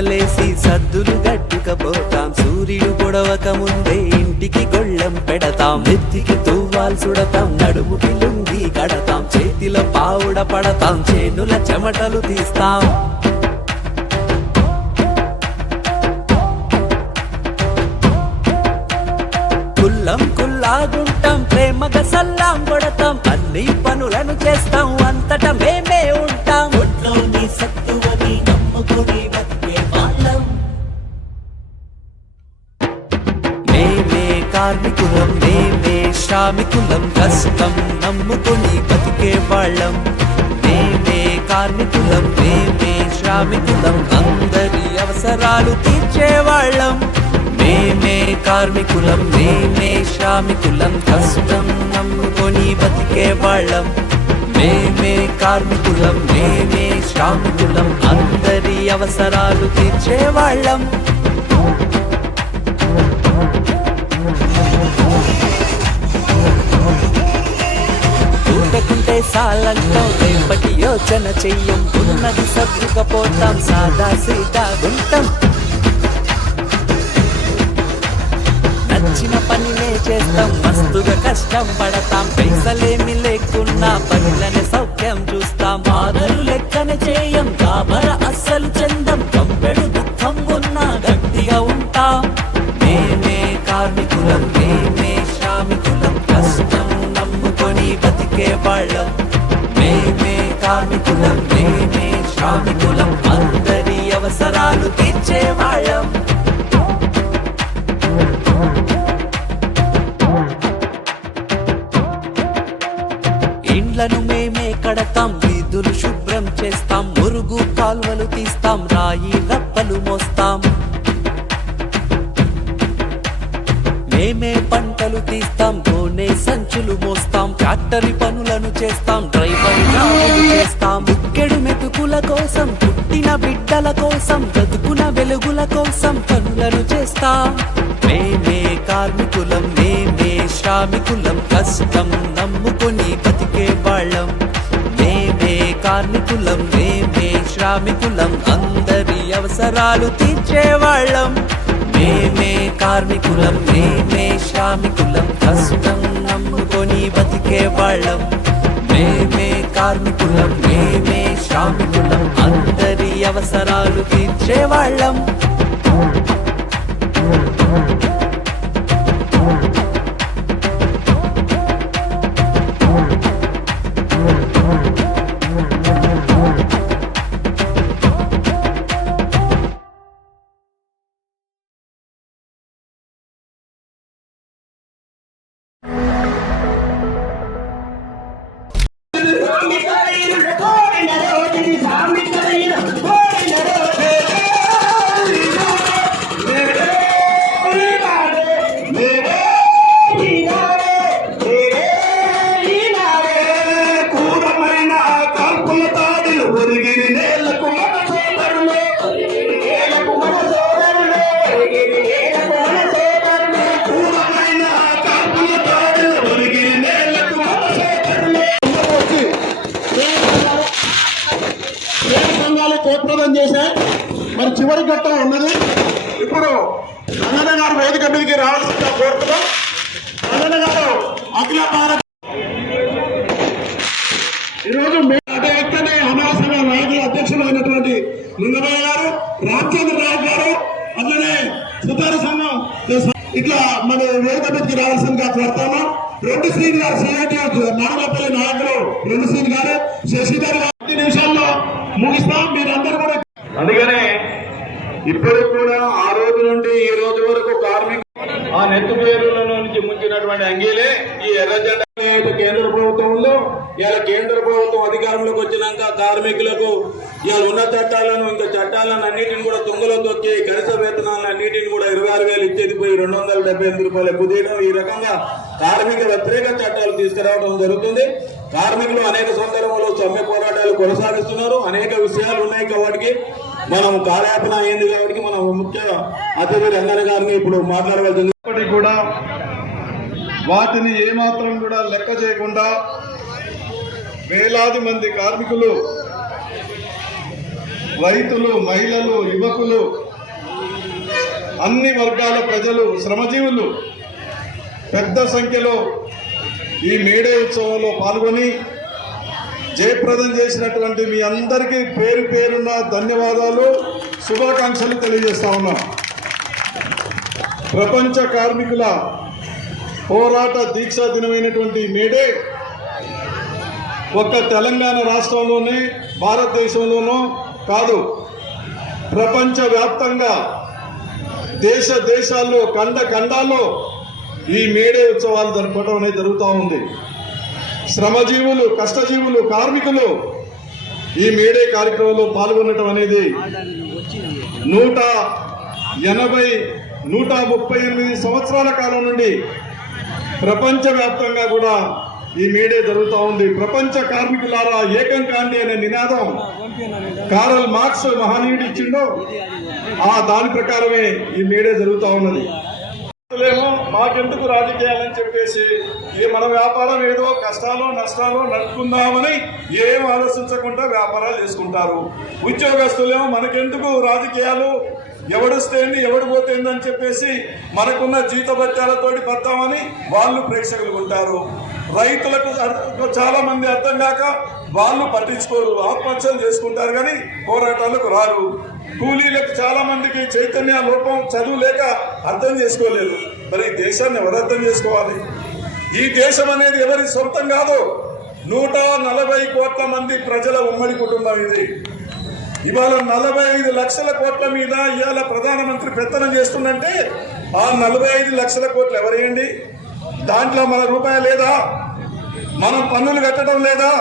లేసి సద్దులు గట్టుకపోతాం. సూర్యుడు పొడవక ముందే ఇంటికి గొళ్ళెం పెడతాం. నెత్తికి తువ్వాలు సుడతాం. నడుముకి లుంగి కడతాం. చేతిలో పావుడ పడతాం. చేనుల చెమటలు తీస్తాం. కుల్లం కుల్లాగుంటాం ప్రేమగా సల్లాం కొడతాం. అన్ని పనులను చేస్తాం. అంతటా మేమే స్వామి కులం కష్టం నమ్ముకొని బతికే వాళ్ళం. మేమే కార్మికులం మేమే శ్రామికులం అందరి అవసరాలు తీర్చేవాళ్ళం మేమే కార్మికులం మేమే శ్రామికులం కష్టం నమ్ముకొని బతికే వాళ్ళం. మేమే కార్మికులం మేమే శ్రామికులం అందరి అవసరాలు తీర్చేవాళ్ళం లేకుంటే సాలంటాం రేపటి యోచన చెయ్యం. ఉన్నది సర్దుకపోతాం సాదా సీదా గుంటాం. నచ్చిన పనినే చేస్తాం మస్తుగా కష్టం పడతాం. పైసలేమి లేకున్నా పనులనే సౌఖ్యం చూస్తాం. ఆదరు లెక్కన చేయం కాబర అస్సలు చందం బతికే వాళ్ళం. మేమే కార్మికులం మేమే శ్రామికులం. అందరి అవసరాలు తీర్చే వాళ్ళం. ఇండ్లను మేమే కడతాం వీధులు శుభ్రం చేస్తాం మురుగు కాల్వలు తీస్తాం రాయి రప్పలు మోస్తాం. మేమే పంటలు తీస్తాం గోనె సంచులు మోస్తాం ఫ్యాక్టరీ పనులను చేస్తాం డ్రైవర్ చేస్తాం. ముక్కెడు మెతుకుల కోసం పుట్టిన బిడ్డల కోసం బ్రతుకున వెలుగుల కోసం పనులను చేస్తాం. మేమే కార్మికులం మేమే శ్రామికులం కష్టం నమ్ముకొని బతికే వాళ్ళం. మేమే కార్మికులం మేమే శ్రామికులం అందరి అవసరాలు తీర్చేవాళ్ళం మేమే కార్మికులం మేమే శ్రామికులం. కష్టం నమ్ముకొని బతికే వాళ్ళం. మేమే కార్మికులం మేమే శ్రామికులం. అందరి అవసరాలు తీర్చేవాళ్ళం చివరి ఘట్టం ఉన్నది ఇప్పుడు అన్నయ్య గారు వేదిక మీదకి రావాల్సిందిగా కోరుతున్నాం. అన్నయ్య గారు అఖిల భారత ఈరోజు మే- అటు ఎక్కనే అమర సంఘ నాయకుల అధ్యక్షులు అయినటువంటి లింగమయ్య గారు రామచంద్ర రావు గారు అట్లనే సుతార సంఘం ఇట్లా మన వేదిక మీదకి రావాల్సిందిగా కోరుతాము రెండు శ్రీని గారు సిఐటి నాగలపల్లి నాయకులు రెండు శ్రీని గారు శశిధర్ గారు పది నిమిషాల్లో ముగిస్తాం మీరందరూ కూడా అందుకనే ఇప్పటికి కూడా ఆ రోజు నుండి ఈ రోజు వరకు కార్మిక ఆ నెత్తి పేరుల నుంచి ముంచినటువంటి అంగీలే ఈ ఎర్ర జెండా కేంద్ర ప్రభుత్వం ఉందో ఇలా కేంద్ర ప్రభుత్వం అధికారంలోకి వచ్చినాక కార్మికులకు ఇవాళ ఉన్న చట్టాలను ఇంకా చట్టాలను అన్నిటిని కూడా తుంగలో తొక్కి కనీస వేతనాలను అన్నిటిని కూడా ఇరవై ఆరు వేలు ఇచ్చేది పోయి రెండు వందల డెబ్బై ఎనిమిది రూపాయలు కుదీయడం. ఈ రకంగా కార్మిక వ్యతిరేక చట్టాలు తీసుకురావడం జరుగుతుంది. కార్మికులు అనేక సందర్భంలో సమ్మె పోరాటాలు కొనసాగిస్తున్నారు. అనేక విషయాలు ఉన్నాయి కాబట్టి మనం కాలయాపన అయింది కాబట్టి మనం ముఖ్య అతిథి రంగన్న గారిని ఇప్పుడు మాట్లాడవలసింది. ఇప్పటికి కూడా వాటిని ఏమాత్రం కూడా లెక్క చేయకుండా వేలాది మంది కార్మికులు రైతులు మహిళలు యువకులు అన్ని వర్గాల ప్రజలు శ్రమజీవులు పెద్ద సంఖ్యలో ఈ మేడే ఉత్సవంలో పాల్గొని జయప్రదం చేసినటువంటి మీ అందరికీ పేరు పేరున్న ధన్యవాదాలు శుభాకాంక్షలు తెలియజేస్తా ఉన్నాం. ప్రపంచ కార్మికుల పోరాట దీక్షా దినమైనటువంటి మేడే ఒక్క తెలంగాణ రాష్ట్రంలోనే భారతదేశంలోనూ కాదు ప్రపంచ వ్యాప్తంగా దేశ దేశాల్లో ఖండ ఖండాల్లో ఈ మేడే ఉత్సవాలు జరపడం అనేది జరుగుతూ ఉంది. శ్రమజీవులు కష్టజీవులు కార్మికులు ఈ మేడే కార్యక్రమంలో పాల్గొనటం అనేది నూట ఎనభై నూట ముప్పై ఎనిమిది సంవత్సరాల కాలం నుండి ప్రపంచవ్యాప్తంగా కూడా ఈ మేడే జరుగుతూ ఉంది. ప్రపంచ కార్మికులారా ఏకం కాండి అనే నినాదం కారల్ మార్క్స్ మహనీయుడు ఇచ్చిండో ఆ దాని ప్రకారమే ఈ మేడే జరుగుతూ ఉన్నది. లేమో మాకెందుకు రాజకీయాలని చెప్పేసి ఏ మన వ్యాపారం ఏదో కష్టాలు నష్టాలు నడుపుకుందామని ఏం ఆలోచించకుండా వ్యాపారాలు చేసుకుంటారు. ఉద్యోగస్తులేమో మనకెందుకు రాజకీయాలు? ఎవడుస్తేంది ఎవడు పోతేందని చెప్పేసి మనకున్న జీతభత్యాలతోటి పడతామని వాళ్ళు ప్రేక్షకులు ఉంటారు రైతులకు చాలా మంది అర్థం కాక వాళ్ళు పట్టించుకోరు ఆత్మహత్యలు చేసుకుంటారు కానీ పోరాటాలకు రారు. కూలీలకు చాలా మందికి చైతన్య లోపం చదువు లేక అర్థం చేసుకోలేదు. మరి ఈ దేశాన్ని ఎవరు అర్థం చేసుకోవాలి? ఈ దేశం అనేది ఎవరి సొంతం కాదు. నూట నలభై కోట్ల మంది ప్రజల ఉమ్మడి కుటుంబం ఇది. ఇవాళ నలభై ఐదు లక్షల కోట్ల మీద ఇవాళ ప్రధానమంత్రి పెత్తనం చేస్తుందంటే ఆ నలభై ఐదు లక్షల కోట్లు ఎవరేయండి? దాంట్లో మన రూపాయి లేదా? మనం పన్నులు కట్టడం లేదా?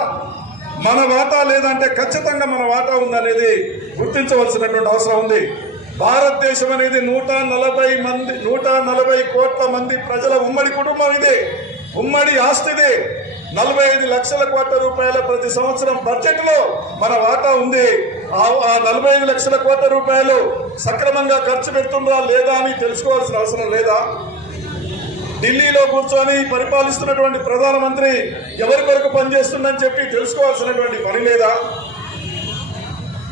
మన వాటా లేదంటే ఖచ్చితంగా మన వాటా ఉందనేది గుర్తించవలసినటువంటి అవసరం ఉంది. భారతదేశం అనేది నూట నలభై మంది నూట నలభై కోట్ల మంది ప్రజల ఉమ్మడి కుటుంబం ఇది. ఉమ్మడి ఆస్తిది నలభై ఐదు లక్షల కోట్ల రూపాయల ప్రతి సంవత్సరం బడ్జెట్లో మన వాటా ఉంది. ఆ- ఆ నలభై ఐదు లక్షల కోట్ల రూపాయలు సక్రమంగా ఖర్చు పెడుతుందా లేదా అని తెలుసుకోవాల్సిన అవసరం లేదా? ఢిల్లీలో కూర్చొని పరిపాలిస్తున్నటువంటి ప్రధానమంత్రి ఎవరి కొరకు పనిచేస్తుందని చెప్పి తెలుసుకోవాల్సినటువంటి పని లేదా?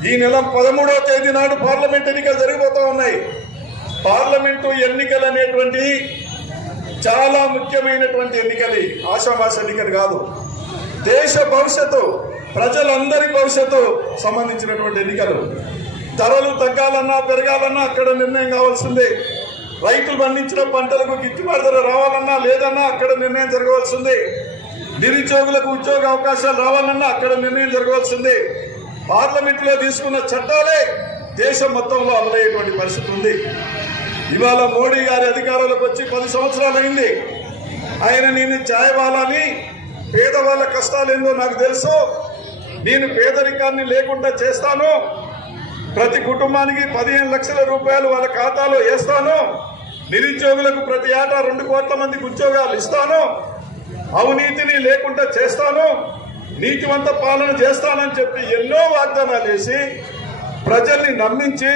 ఈ నెల పదమూడవ తేదీ నాడు పార్లమెంట్ ఎన్నికలు జరిగిపోతా ఉన్నాయి. పార్లమెంటు ఎన్నికలు అనేటువంటి చాలా ముఖ్యమైనటువంటి ఎన్నికలు. ఆషామాష ఎన్నికలు కాదు. దేశ భవిష్యత్తు ప్రజలందరి భవిష్యత్తు సంబంధించినటువంటి ఎన్నికలు. ధరలు తగ్గాలన్నా పెరగాలన్నా అక్కడ నిర్ణయం కావాల్సిందే. రైతులు పండించిన పంటలకు గిట్టుబాటు ధర రావాలన్నా లేదన్నా అక్కడ నిర్ణయం జరగవలసిందే. నిరుద్యోగులకు ఉద్యోగ అవకాశాలు రావాలన్నా అక్కడ నిర్ణయం జరగవలసిందే. పార్లమెంట్లో తీసుకున్న చట్టాలే దేశం మొత్తంలో అమలయ్యేటువంటి పరిస్థితి ఉంది. ఇవాళ మోడీ గారి అధికారంలోకి వచ్చి పది సంవత్సరాలు అయింది ఆయన నేను ఛాయవాలని పేదవాళ్ళ కష్టాలు ఏందో నాకు తెలుసు. నేను పేదరికాన్ని లేకుండా చేస్తాను. ప్రతి కుటుంబానికి పదిహేను లక్షల రూపాయలు వాళ్ళ ఖాతాలో వేస్తాను. నిరుద్యోగులకు ప్రతి ఏటా రెండు కోట్ల మందికి ఉద్యోగాలు ఇస్తాను. అవినీతిని లేకుండా చేస్తాను. నీతివంత పాలన చేస్తానని చెప్పి ఎన్నో వాగ్దానాలు వేసి ప్రజల్ని నమ్మించి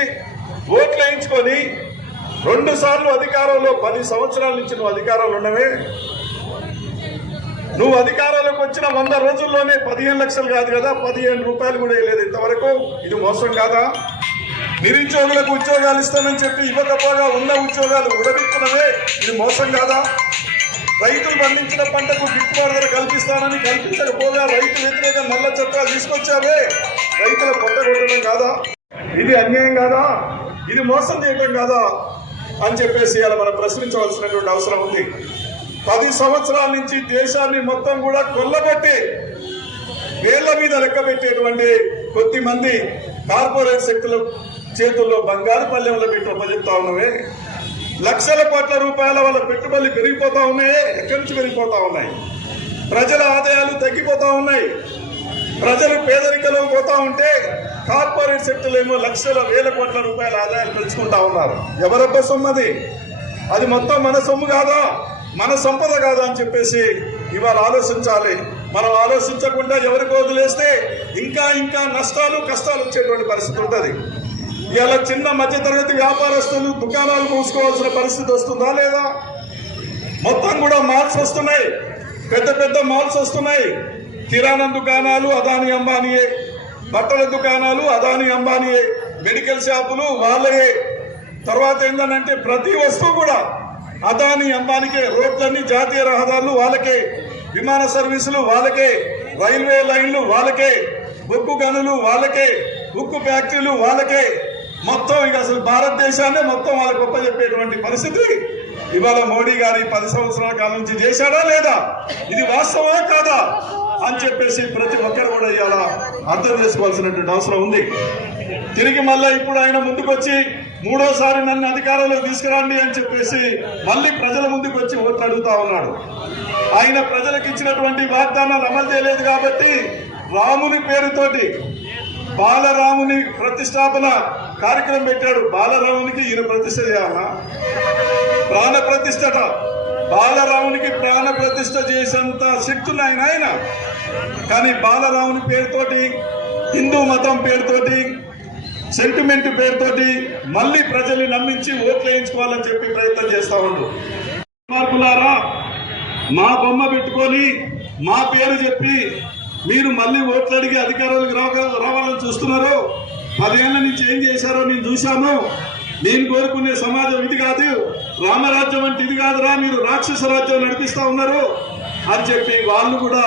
ఓట్లు వేయించుకొని రెండు సార్లు అధికారంలో పది సంవత్సరాల నుంచి నువ్వు అధికారంలో ఉన్నవే నువ్వు అధికారంలోకి వచ్చిన వంద రోజుల్లోనే పదిహేను లక్షలు కాదు కదా పదిహేను రూపాయలు కూడా వేయలేదు ఇంతవరకు. ఇది మోసం కాదా? నిరుద్యోగులకు ఉద్యోగాలు ఇస్తానని చెప్పి ఇవ్వకపోగా ఉన్న ఉద్యోగాలు ఉడబిక్కున్నవే ఇది మోసం కాదా? రైతులు పండించిన పంటకు గిట్టుబాటు ధర కల్పిస్తానని కల్పించకపోగా రైతు వ్యతిరేక నల్ల చట్టాలు తీసుకొచ్చావే. రైతుల కొట్టగొట్టడం కాదా? ఇది అన్యాయం కాదా? ఇది మోసం చేయడం కాదా? అని చెప్పేసి అలా మనం ప్రశ్నించవలసినటువంటి అవసరం ఉంది. పది సంవత్సరాల నుంచి దేశాన్ని మొత్తం కూడా కొల్లబెట్టి వేళ్ళ మీద లెక్క పెట్టేటువంటి కొద్ది మంది కార్పొరేట్ శక్తుల చేతుల్లో బంగారు పల్లెంలో పెట్టి అప్పచెప్తా ఉన్నవే. లక్షల కోట్ల రూపాయల వాళ్ళ పెట్టుబడులు పెరిగిపోతా ఉన్నాయి ఎక్కడి నుంచి పెరిగిపోతా ఉన్నాయి? ప్రజల ఆదాయాలు తగ్గిపోతా ఉన్నాయి. ప్రజలు పేదరికలో పోతా ఉంటే కార్పొరేట్ సెక్టర్లు ఏమో లక్షల వేల కోట్ల రూపాయల ఆదాయాలు పెంచుకుంటా ఉన్నారు. ఎవరొక్క సొమ్ము అది? అది మొత్తం మన సొమ్ము కాదా? మన సంపద కాదా అని చెప్పేసి ఇవాళ ఆలోచించాలి. మనం ఆలోచించకుండా ఎవరికి వదిలేస్తే ఇంకా ఇంకా నష్టాలు కష్టాలు వచ్చేటువంటి పరిస్థితి ఉంటుంది. ఇవాళ చిన్న మధ్యతరగతి వ్యాపారస్తులు దుకాణాలు మూసుకోవాల్సిన పరిస్థితి వస్తుందా లేదా? మొత్తం కూడా మాల్స్ వస్తున్నాయి. పెద్ద పెద్ద మాల్స్ వస్తున్నాయి. కిరాణా దుకాణాలు అదాని అంబానీయే. బట్టల దుకాణాలు అదాని అంబానీయే. మెడికల్ షాపులు వాళ్ళయే. తర్వాత ఏంటంటే ప్రతి వస్తువు కూడా అదాని అంబానీకే రోడ్లన్నీ జాతీయ రహదారులు వాళ్ళకే విమాన సర్వీసులు వాళ్ళకే రైల్వే లైన్లు వాళ్ళకే ఉక్కు గనులు వాళ్ళకే ఉక్కు ఫ్యాక్టరీలు వాళ్ళకే మొత్తం ఇక అసలు భారతదేశాన్ని మొత్తం వాళ్ళ గొప్ప చెప్పేటువంటి పరిస్థితి. ఇవాళ మోడీ గారి పది సంవత్సరాల కాలం నుంచి చేశాడా లేదా? ఇది వాస్తవమా కాదా? అని చెప్పేసి ప్రతి ఒక్కరు కూడా ఇవాళ అర్థం చేసుకోవాల్సినటువంటి అవసరం ఉంది. తిరిగి మళ్ళా ఇప్పుడు ఆయన ముందుకొచ్చి మూడోసారి నన్ను అధికారంలో తీసుకురండి అని చెప్పేసి మళ్ళీ ప్రజల ముందుకు వచ్చి ఓట్లు అడుగుతా ఉన్నాడు. ఆయన ప్రజలకు ఇచ్చినటువంటి వాగ్దానాలు అమలు చేయలేదు కాబట్టి రాముని పేరుతోటి బాలరాముని ప్రతిష్టాపన కార్యక్రమం పెట్టాడు బాలరామునికి ఈయన ప్రతిష్ట చేయాలా ప్రాణ ప్రతిష్టట. బాలరామునికి ప్రాణ ప్రతిష్ట చేసేంత శక్తులు ఆయన ఆయన. కానీ బాలరాముని పేరుతోటి హిందూ మతం పేరుతోటి సెంటిమెంట్ పేరుతోటి మళ్ళీ ప్రజల్ని నమ్మించి ఓట్లు వేయించుకోవాలని చెప్పి ప్రయత్నం చేస్తా ఉండు. మార్పులారా మా బొమ్మ పెట్టుకొని మా పేరు చెప్పి మీరు మళ్ళీ ఓట్లు అడిగి అధికారులకు రావాలని చూస్తున్నారు పదేళ్ళ నుంచి ఏం చేశారో నేను చూశాను నేను కోరుకునే సమాజం ఇది కాదు. రామరాజ్యం అంటే ఇది కాదురా మీరు రాక్షస రాజ్యం నడిపిస్తా ఉన్నారు అని చెప్పి వాళ్ళు కూడా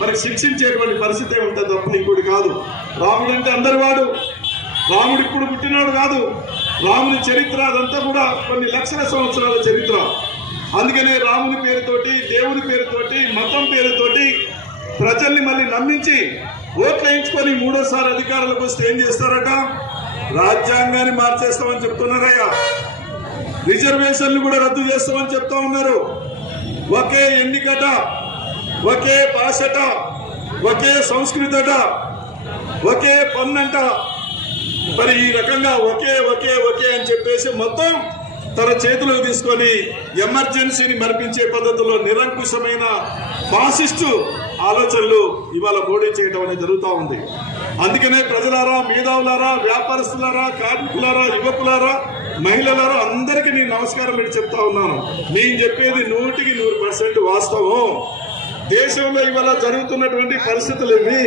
మరి శిక్షించేటువంటి పరిస్థితి ఉంటుంది తప్ప ఇప్పుడు కాదు. రాముడు అంటే అందరి వాడు. రాముడు ఇప్పుడు పుట్టినాడు కాదు. రాముని చరిత్ర అదంతా కూడా కొన్ని లక్షల సంవత్సరాల చరిత్ర. అందుకనే రాముని పేరుతోటి దేవుని పేరుతోటి మతం పేరుతోటి ప్రజల్ని మళ్ళీ నమ్మించి ఓట్లు వేయించుకొని మూడోసారి అధికారులకు వస్తే ఏం చేస్తారట? రాజ్యాంగాన్ని మార్చేస్తామని చెప్తున్నారయ్యా. రిజర్వేషన్లు కూడా రద్దు చేస్తామని చెప్తా ఉన్నారు. ఒకే ఎన్నికట ఒకే భాషట ఒకే సంస్కృతట ఒకే పన్నంట. మరి ఈ రకంగా ఒకే ఒకే ఒకే అని చెప్పేసి మొత్తం తన చేతిలో తీసుకొని ఎమర్జెన్సీని మరిపించే పద్ధతిలో నిరంకుశమైన ఫాసిస్టు ఆలోచనలు ఇవాళ మోడీ చేయడం అనేది జరుగుతూ ఉంది. అందుకనే ప్రజలారా మేధావులారా వ్యాపారస్తులారా కార్మికులారా యువకులారా మహిళలారా అందరికీ నేను నమస్కారం పెట్టి చెప్తా ఉన్నాను. నేను చెప్పేది నూటికి నూరు పర్సెంట్ వాస్తవం. దేశంలో ఇవాళ జరుగుతున్నటువంటి పరిస్థితులు ఇవి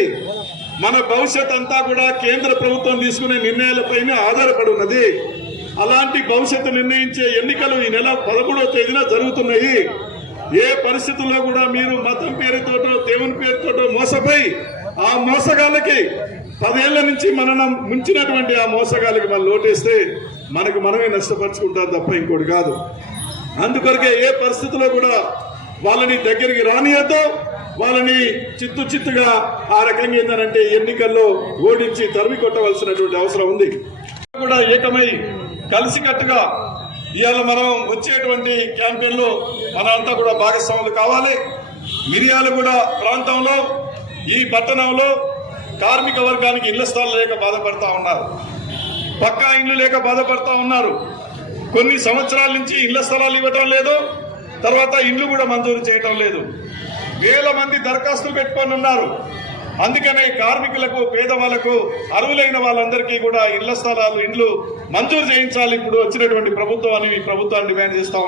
మన భవిష్యత్ అంతా కూడా కేంద్ర ప్రభుత్వం తీసుకునే నిర్ణయాలపైన ఆధారపడి ఉన్నది. అలాంటి భవిష్యత్తు నిర్ణయించే ఎన్నికలు ఈ నెల పదమూడవ తేదీన జరుగుతున్నాయి. ఏ పరిస్థితుల్లో కూడా మీరు మతం పేరుతోటో దేవుని పేరుతోటో మోసపోయి ఆ మోసగాళ్ళకి పదేళ్ళ నుంచి మనం ముంచినటువంటి ఆ మోసగాళ్ళకి మనం లోటేస్తే మనకు మనమే నష్టపరుచుకుంటాం తప్ప ఇంకోటి కాదు. అందుకొరకే ఏ పరిస్థితుల్లో కూడా వాళ్ళని దగ్గరికి రానియద్దు. వాళ్ళని చిత్తు చిత్తుగా ఆ రకంగా ఏంటంటే ఎన్నికల్లో ఓడించి తరిమి కొట్టవలసినటువంటి అవసరం ఉంది. కూడా ఏకమై కలిసికట్టుగా ఇవాళ మనం వచ్చేటువంటి క్యాంపెయిన్లో మనంతా కూడా భాగస్వాములు కావాలి. కూడా ప్రాంతంలో ఈ పట్టణంలో కార్మిక వర్గానికి ఇళ్ళ స్థలాలు లేక బాధపడతా ఉన్నారు. పక్కా ఇండ్లు లేక బాధపడతా ఉన్నారు. కొన్ని సంవత్సరాల నుంచి ఇళ్ళ స్థలాలు ఇవ్వటం లేదు. తర్వాత ఇండ్లు కూడా మంజూరు చేయటం లేదు. వేల మంది దరఖాస్తులు పెట్టుకొని ఉన్నారు. అందుకనే కార్మికులకు పేదవాళ్ళకు అర్హులైన వాళ్ళందరికీ కూడా ఇళ్ళ స్థలాలు ఇండ్లు మంజూరు చేయించాలి. ఇప్పుడు వచ్చినటువంటి ప్రభుత్వం అని ఈ ప్రభుత్వాన్ని డిమాండ్ చేస్తా